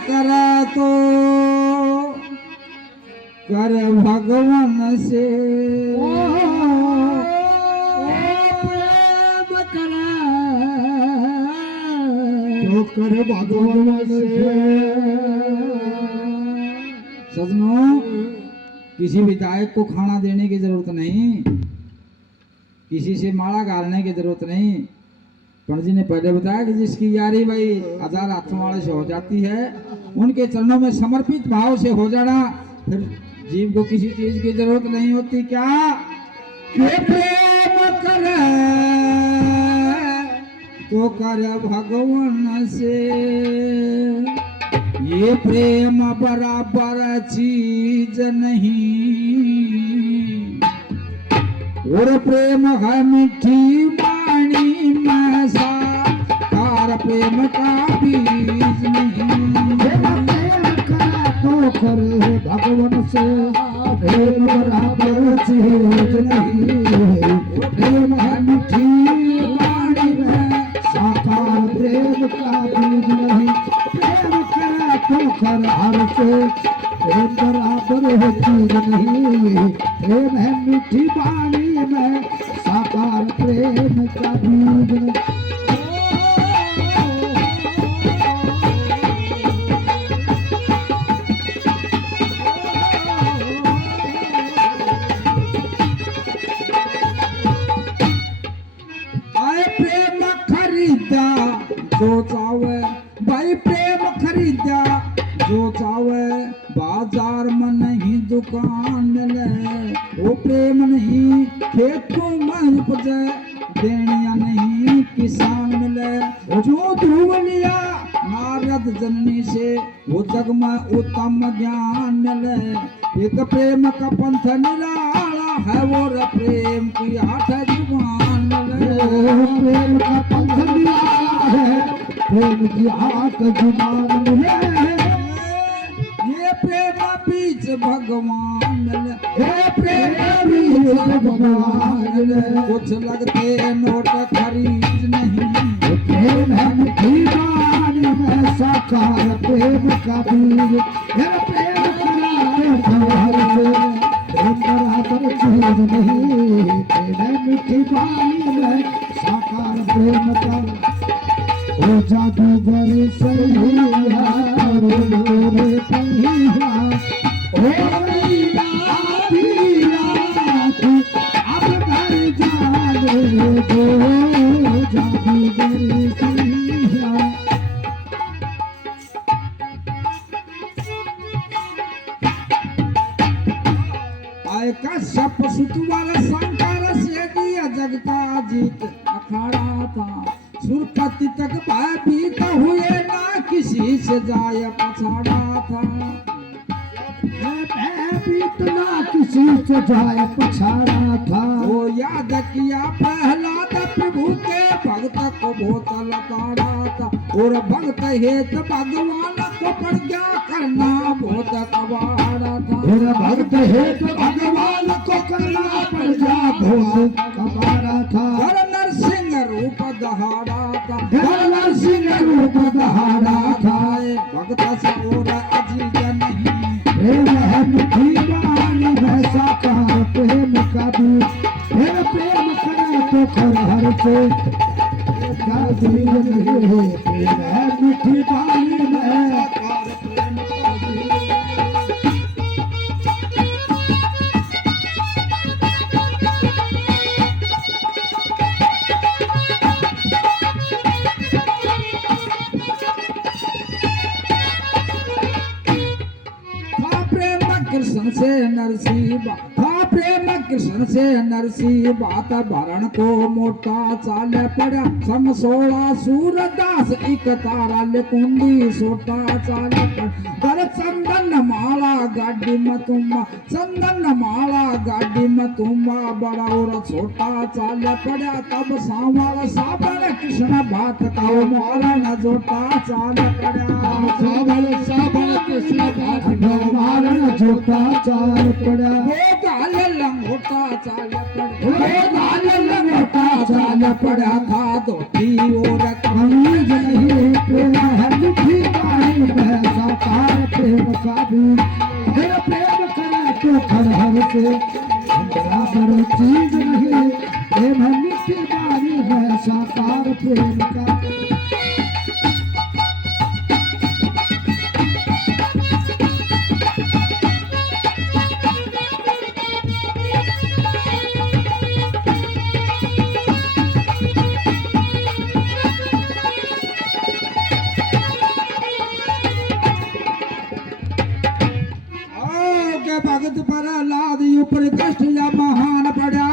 करा तो कर भगवान से प्रेम करा तो कर भगवान से। सजनों, किसी विधायक को खाना देने की जरूरत नहीं, किसी से माला गालने की जरूरत नहीं। पंडित जी ने पहले बताया कि जिसकी यारी भाई हजार हाथों वाले से हो जाती है, उनके चरणों में समर्पित भाव से हो जाना, फिर जीव को किसी चीज की जरूरत नहीं होती। क्या ये प्रेम करे तो कर भगवान से। ये प्रेम बराबर चीज नहीं, और प्रेम है मीठी वाणी में साकार प्रेम का बीज नहीं। प्रेम करा तो कर भगवान से, प्रेम बराबर चीज नहीं, प्रेम है मीठी वाणी में साकार प्रेम का बीज नहीं। प्रेम करा तो कर हर से, प्रेम बराबर चीज नहीं, प्रेम है मीठी वाणी में साकार प्रेम का बीज नहीं। जो चावे भाई प्रेम खरीदा, जो चावे बाजार में नहीं दुकान मिले। वो प्रेम नहीं खेतों में उपजे, देनिया नहीं किसान मिले। जो ध्रुव लिया नारद जननी से, वो जग में उत्तम ज्ञान मिले। एक प्रेम का पंथ निराला है, वो प्रेम की आठ जुबान मिले। प्रेम का पंथ निराला है, प्रेम की आठ जुबान मिले। ये प्रेम बीच भगवान मिले, ये प्रेम बीच भगवान मिले। कुछ लगते नोट खरीद नहीं, प्रेम है मीठी वाणी में साकार प्रेम का बीज। ये प्रेम करा तो हर से, प्रेम बराबर चीज नहीं, प्रेम है मीठी वाणी में साकार प्रेम का। ओ जादूगर सैया रे पहिया, ओ मीरा पीरा तू अब घर जा दो, जादूगर सैया। आय का सप सुतवाला शंकर से दिया जग का जीत अखाड़ा था। सुरपति तक भयभीत हुए ना किसी से जाय पछाड़ा था। भयभीत ना किसी से जाय पछाड़ा था। वो याद किया प्रहलाद प्रभु के भक्त को बहुत लताड़ा था। और भक्त हेत भगवान को प्रज्ञा करना बहुत कबाड़ा था। और भक्त हेत भगवान को करना प्रज्ञा बहुत कबाड़ा था। और नरसिंह रूप दहाड़ा था, और नरसिंह रूप दहाड़ा था। भक्त से और अजीज नहीं, प्रेम है मीठी वाणी में साकार प्रेम का बीज। फिर प्रेम करे तो कर हर से, का बीज नहीं, प्रेम है मीठी वाणी में साकार प्रेम का बीज। कृष्ण से नरसी था, प्रेम कृष्ण से नरसी बात भरण को मोटा चाल पड़ा। सम 16 सूरदास एक तारा ले कुंडी सोटा चाल पड़। चंदन माला गाड़ी में तुम्बा, चंदन माला गाड़ी में तुम्बा, बड़ा और छोटा चाल पड़ा। तब सावल साबर कृष्ण बात का मारा न जोटा चाल पड़ा। सावल साबर कृष्ण बात का मारा न जोटा चाल पड़ा। वो गाल लंगोटा चाल पड़ा, वो गाल लंगोटा चाल पड़ा। था धोती और कमीज नहीं, प्रेम है मीठी वाणी में से बराबर चीज नहीं प्रेम मिट्टी बारी है साकार प्रेम का भगत पर लाद ऊपर कष्ट या महान पड़ा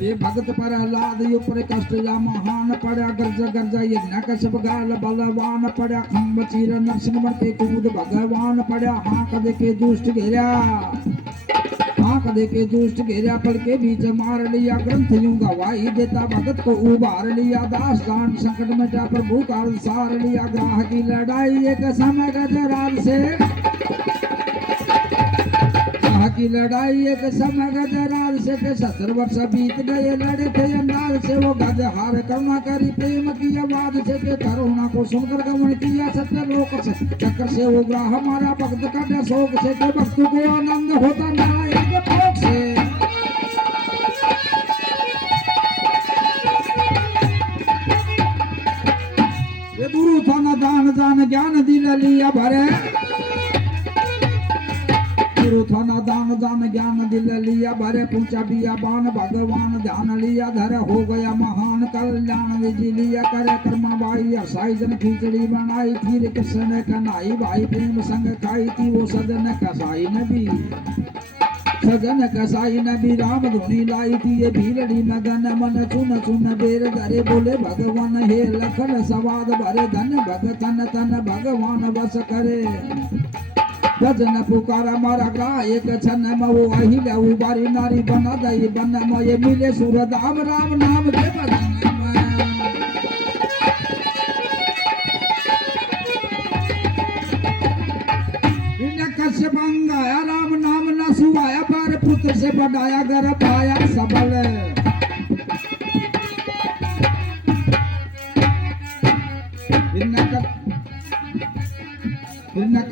ये भगत पर लाद ऊपर कष्ट या महान पड़ा गर्ज गर्ज यज्ञ कश्यप गाल बलवान पड़ा खम्ब चीर नरसिंह पे कूद भगवान पड़ा हाथ देके दुष्ट घेरा आंख देके दुष्ट घेरा पड़ के बीच मार लिया ग्रंथ यूं गवाही देता भगत को उबार लिया दास दान संकट मिटा प्रभु का सार लिया ग्राह की लड़ाई एक समय गजराल से ग्राह की लड़ाई एक समय गजराल से के 70 वर्ष बीत गए लड़े थे अंदाज से वो गज हार करुणा करी प्रेम की आवाज से के करुणा को सुनकर गमन किया सत्य लोक से चक्कर से वो ग्राह मारा भक्त का शोक से के भक्त को आनंद होता नारायण के भोग से ये गुरु था न दान जान ज्ञान दिल लिया भरे गुरु था न दान जान ज्ञान दिल लिया भरे पूछा बिया बान भगवान ध्यान लिया धर हो गया महान कल्याण विधि लिया करे कर्मा बाई असाई जन खिचड़ी बनाई थी कृष्ण कन्हई भाई प्रेम संग खाई थी वो सदन कसाई नबी सजन कसाई नबी राम धुनी लाई थी ये भीलड़ी मगन मन चुन चुन बेर धरे बोले भगवान हे लखन सवाद भरे धन भगतन तन भगवान बस करे भजन पुकारा मारा ग्राह एक छन वो अहिल्या उबारी नारी बना दई बन ये मिले सूरदाम राम नाम के भजन कश्यप अंगाया राम नाम न सुहाया पर पुत्र से बढ़ाया घर पाया सबल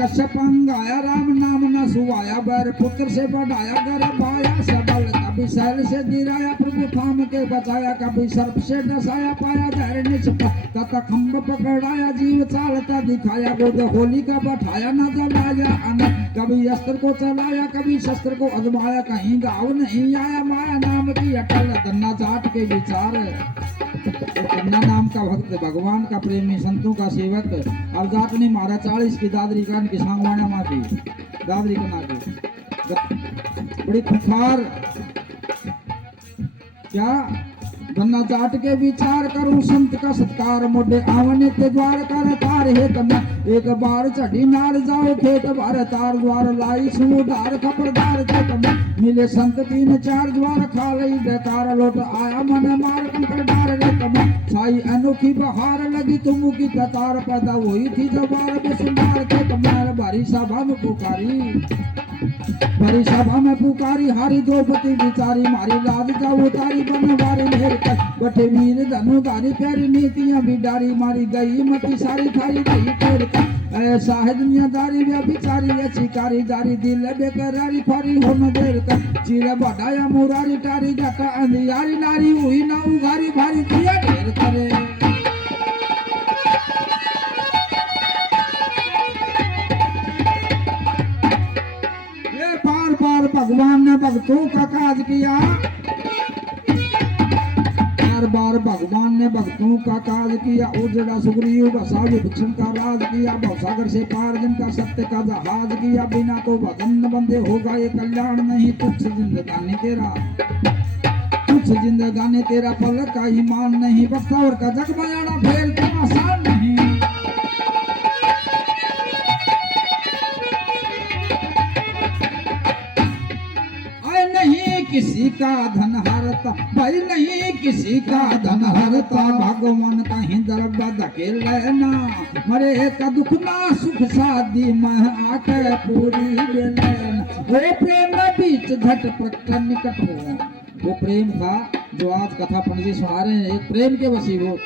कश्यप अंगाया राम नाम न सुहाया बर पुत्र से बढ़ाया घर पाया सबल कभी शैल से गिराया प्रभु थाम के बचाया कभी सर्प से डसाया पाया धैर्य निष्ठा तथा खम्भ पकड़ाया जीव चालता दिखाया गोद होली का बैठाया न जलाया अनंत कभी अस्त्र को चलाया कभी शस्त्र को अजमाया कहीं गाँव नहीं आया माया नाम की अटल धन्ना चाट के विचार कन्ना नाम का भक्त भगवान का प्रेमी संतों का सेवक अवजात ने मारा 40 की दादरी कान की सांगवाना माँ की दादरी का ना की बड़ी खुखार क्या गन्ना चाट के विचार करूं संत का सत्कार मोडे आवने के द्वार कर तार हे तम एक बार चढ़ी नार जाओ खेत भर तार द्वार लाई सुधार खबरदार के तम मिले संत 3-4 द्वार खा लई बेकार लोट आया मन मार कंकर डार रे तम छाई अनोखी बहार लगी तुम की कतार पैदा हुई थी जबार बेसुमार के तमार भारी सभा में पुकारी बड़ी सभा में पुकारी हारी द्रौपदी बिचारी मारी लाद जाओ उतारी बनवारी मेरे बटे वीर धनुधारी प्यारी नीतियां भी डारी मारी गई मती सारी थारी गई तेरे ऐसा है दुनियादारी वे बिचारी है शिकारी जारी दिल बेकरारी फारी हो न देर कर चीर बढ़ाया मुरारी टारी जटा अंधियारी नारी हुई ना उगारी भारी किया ढेर करे भगवान ने भक्तों का काज किया बार भगवान ने भक्तों का काज किया उजड़ा सुग्रीव बसा विभीषण का राज किया भवसागर से पार जिनका सत्य का जहाज किया बिना को बंधन बंदे होगा ये कल्याण नहीं तुच्छ जिंदगानी तेरा तुच्छ जिंदगानी तेरा पल का ईमान नहीं बख्तावर का जग बजाना फेर तो आसान नहीं किसी का धन हरता भाई नहीं किसी का धन हरता भगवान का ही दरबा धके लेना मरे का दुख ना सुख शादी में आके पूरी दे लेना वो प्रेम बीच झट प्रकट निकट हो वो प्रेम था जो आज कथा पंडित जी सुना रहे हैं एक प्रेम के वसीभूत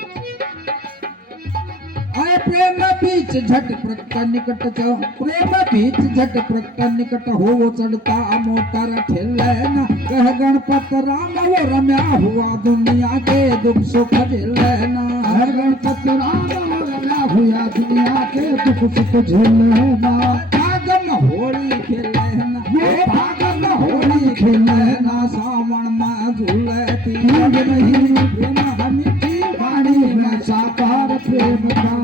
प्रेम बीच झट प्रकट निकट चो प्रेम बीच झट प्रकट निकट हो चढ़ता मोटर ठेले न कह गणपत राम वो रम्या हुआ दुनिया के दुख सुख झेले न गणपत राम रम्या हुआ दुनिया के दुख सुख झेले ना भागम होली खेले न ये भागम होली खेले ना सावन में झूले तीर नहीं प्रेम हमिठी वाणी में साकार प्रेम का